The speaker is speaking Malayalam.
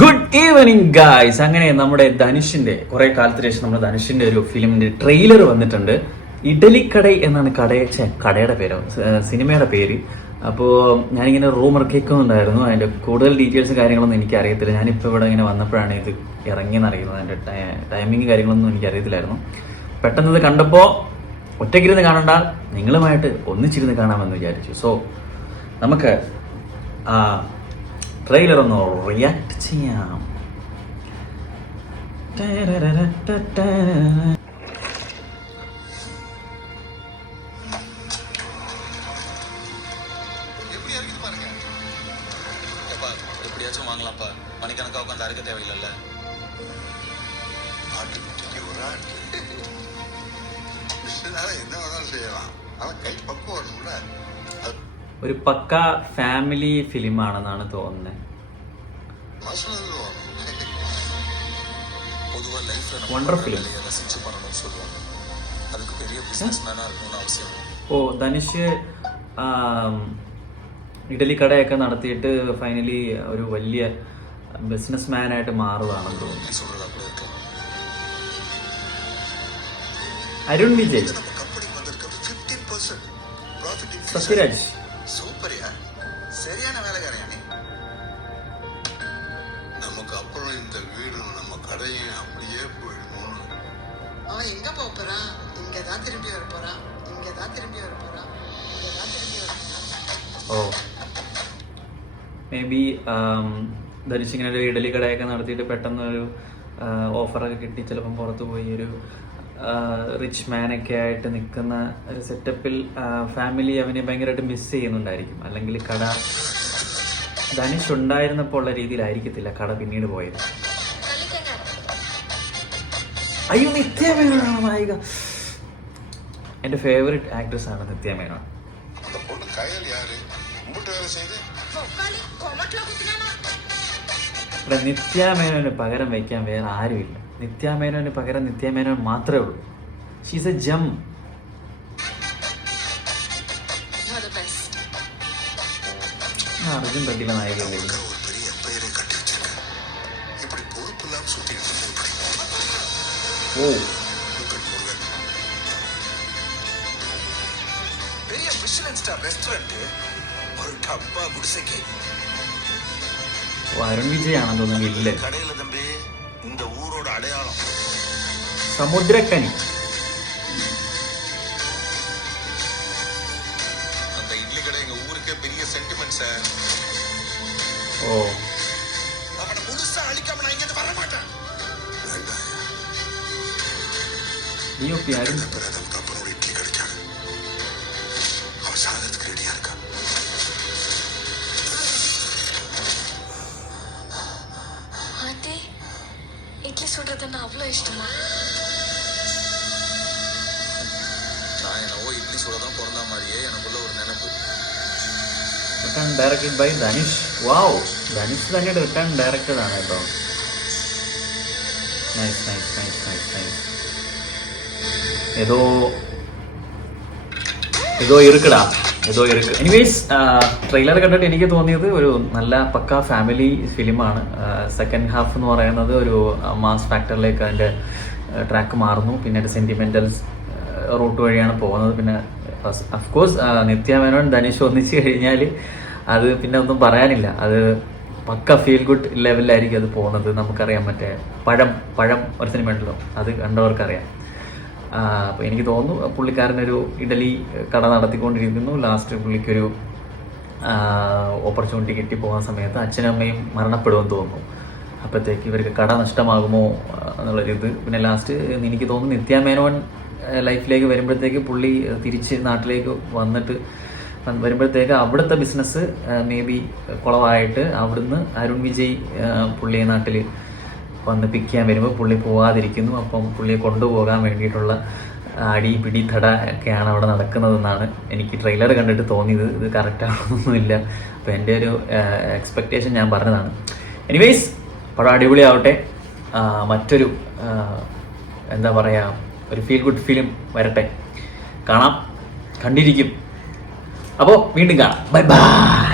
Good evening guys. അങ്ങനെ നമ്മുടെ ധനുഷിന്റെ കുറെ കാലത്തിന് ശേഷം നമ്മുടെ ധനുഷിന്റെ ഒരു ഫിലിമിന്റെ ട്രെയിലർ വന്നിട്ടുണ്ട്. ഇഡലിക്കട എന്നാണ് കടയുടെ പേരോ സിനിമയുടെ പേര്. അപ്പോൾ ഞാനിങ്ങനെ റൂമർ കേൾക്കുന്നുണ്ടായിരുന്നു. അതിന്റെ കൂടുതൽ ഡീറ്റെയിൽസ് കാര്യങ്ങളൊന്നും എനിക്ക് അറിയത്തില്ല. ഞാനിപ്പോൾ ഇവിടെ ഇങ്ങനെ വന്നപ്പോഴാണ് ഇത് ഇറങ്ങിയെന്ന് അറിയുന്നത്. അതിന്റെ ടൈമിങ് കാര്യങ്ങളൊന്നും എനിക്ക് അറിയത്തില്ലായിരുന്നു. പെട്ടെന്ന് ഇത് കണ്ടപ്പോൾ ഒറ്റയ്ക്കിരുന്ന് കാണണ്ട, നിങ്ങളുമായിട്ട് ഒന്നിച്ചിരുന്ന് കാണാമെന്ന് വിചാരിച്ചു. സോ നമുക്ക് ആ ട്രെയിലർ ഒന്ന് റിയാക്ട് ചെയ്യാം. எப்படியாச்சும் வாங்கலாம்ப்பா, மணிக்கணக்கா உட்காந்து அறுக்க தேவையில்லைல்ல. என்ன வேணாலும் செய்யலாம், ஆனா கை பக்குவம் வரணும்ல. ഒരു പക്ക ഫാമിലി ഫിലിം ആണെന്നാണ് തോന്നുന്നത്. Wonder film. ഓ, ധനുഷ് ഇഡലിക്കടയൊക്കെ നടത്തിയിട്ട് ഫൈനലി ഒരു വലിയ ബിസിനസ് മാൻ ആയിട്ട് മാറുകയാണെന്ന് തോന്നുന്നു. അരുൺ വിജയ്, സത്യരാജ്, சூப்பரியா, சரியான வேலைக்காரன். நமக்கு அப்புறம் இந்த வீடும் நம்ம கடையும் அப்படியே போயிடணும். அவன் எங்க போறான்? இங்கதான் திரும்பி வர போறான், இங்கதான் திரும்பி வர போறான், இங்கதான் திரும்பி வர போறான். ഓ, മേ ബി ധനുഷ് ഇങ്ങനെ ഒരു ഇഡലി കടയൊക്കെ നടത്തിയിട്ട് പെട്ടെന്ന് ഒരു ഓഫറൊക്കെ കിട്ടി ചിലപ്പം പുറത്ത് പോയി ഒരു റിച്ച് മാനൊക്കെ ആയിട്ട് നിൽക്കുന്ന ഒരു സെറ്റപ്പിൽ ഫാമിലി അവനെ ഭയങ്കരമായിട്ട് മിസ് ചെയ്യുന്നുണ്ടായിരിക്കും. അല്ലെങ്കിൽ കട ധനുഷ് ഉണ്ടായിരുന്നപ്പോൾ ഉള്ള രീതിയിലായിരിക്കത്തില്ല കട പിന്നീട് പോയത്. അയ്യോ, നിത്യ മേനോനാണ് നായിക. എൻ്റെ ഫേവറേറ്റ് ആക്ട്രസ് ആണ് നിത്യ മേനോൻ. ഇവിടെ നിത്യ മേനോന് പകരം വയ്ക്കാൻ വേറെ ആരുമില്ല. നിത്യ മേനോന് പകരം നിത്യ മേനോൻ മാത്രമേ ഉള്ളൂ. ഷീസ് എ ജം. അർജുൻ റെഡ്ഡിയിലെ നായികയല്ലേ? ഓ, അരുൺ വിജയ് ആണെന്ന് തോന്നുന്നു ഇല്ല. സമുദ്രക്കനി. அந்த இட்லி கடை எங்க ஊருக்கே பெரிய சென்டிமெண்ட் சார். ஓ, அவனை முழுசா அழிக்காம நான் இங்க வர மாட்டேன். டிஓபி அருண். நமக்கு அப்புறம் ஒரு இட்லி கிடைக்காது. அவன் சாகிறதுக்கு ரெடியா இருக்கா. ஆண்டி, இட்லி சுடுறதுன்னா அவ்வளோ இஷ்டமா? நான் என்னவோ இட்லி சுடதான் பிறந்த மாதிரியே எனக்குள்ள ஒரு நினைப்பு. Return directed by Dhanush. Wow, Dhanush തന്നെയുടെ റിട്ടേൺ ഡയറക്റ്റഡ് ആണ് കേട്ടോ. Nice nice nice nice nice. ഏതോ ഇറുക്കടാ, ഏതോ ഇറുക്ക്. എനിവേസ്, ട്രെയിലർ കണ്ടിട്ട് എനിക്ക് തോന്നിയത് ഒരു നല്ല പക്ക ഫാമിലി ഫിലിമാണ്. സെക്കൻഡ് ഹാഫ് എന്ന് പറയുന്നത് ഒരു മാസ് ഫാക്ടറിലേക്ക് അതിൻ്റെ ട്രാക്ക് മാറുന്നു. പിന്നെ അതിൻ്റെ സെൻറ്റിമെൻ്റൽസ് റൂട്ട് വഴിയാണ് പോകുന്നത്. പിന്നെ അഫ്കോഴ്സ് നിത്യ മേനോൻ ധനുഷ് ഒന്നിച്ച് കഴിഞ്ഞാൽ അത് പിന്നെ ഒന്നും പറയാനില്ല. അത് പക്ക ഫീൽ ഗുഡ് ലെവലിലായിരിക്കും അത് പോകുന്നത്. നമുക്കറിയാം, മറ്റേ പഴം ഒരു സിനിമ ഉണ്ടല്ലോ, അത് കണ്ടവർക്കറിയാം. അപ്പോൾ എനിക്ക് തോന്നുന്നു പുള്ളിക്കാരനൊരു ഇഡലി കട നടത്തിക്കൊണ്ടിരിക്കുന്നു. ലാസ്റ്റ് പുള്ളിക്കൊരു ഓപ്പർച്യൂണിറ്റി കിട്ടി പോകുന്ന സമയത്ത് അച്ഛനും അമ്മയും മരണപ്പെടുമെന്ന് തോന്നുന്നു. അപ്പോഴത്തേക്ക് ഇവർക്ക് കട നഷ്ടമാകുമോ എന്നുള്ളൊരിത്. പിന്നെ ലാസ്റ്റ് എനിക്ക് തോന്നുന്നു നിത്യ മേനോൻ ലൈഫിലേക്ക് വരുമ്പോഴത്തേക്ക് പുള്ളി തിരിച്ച് നാട്ടിലേക്ക് വരുമ്പോഴത്തേക്ക് അവിടുത്തെ ബിസിനസ് മേ ബി കുളവായിട്ട് അവിടുന്ന് അരുൺ വിജയ് പുള്ളിയെ നാട്ടിൽ വന്ന് പിക്ക് ചെയ്യാൻ വരുമ്പോൾ പുള്ളി പോകാതിരിക്കുന്നു. അപ്പം പുള്ളിയെ കൊണ്ടുപോകാൻ വേണ്ടിയിട്ടുള്ള അടി പിടി തട ഒക്കെയാണ് അവിടെ നടക്കുന്നതെന്നാണ് എനിക്ക് ട്രെയിലർ കണ്ടിട്ട് തോന്നിയത്. ഇത് കറക്റ്റാണെന്നൊന്നുമില്ല. അപ്പോൾ എൻ്റെ ഒരു എക്സ്പെക്റ്റേഷൻ ഞാൻ പറഞ്ഞതാണ്. എനിവേയ്സ്, പടം അടിപൊളിയാവട്ടെ. മറ്റൊരു എന്താ പറയുക, ഒരു ഫീൽ ഗുഡ് ഫിലിം വരട്ടെ. കാണാം, കണ്ടിരിക്കും. അപ്പോൾ വീണ്ടും കാണാം. Bye bye.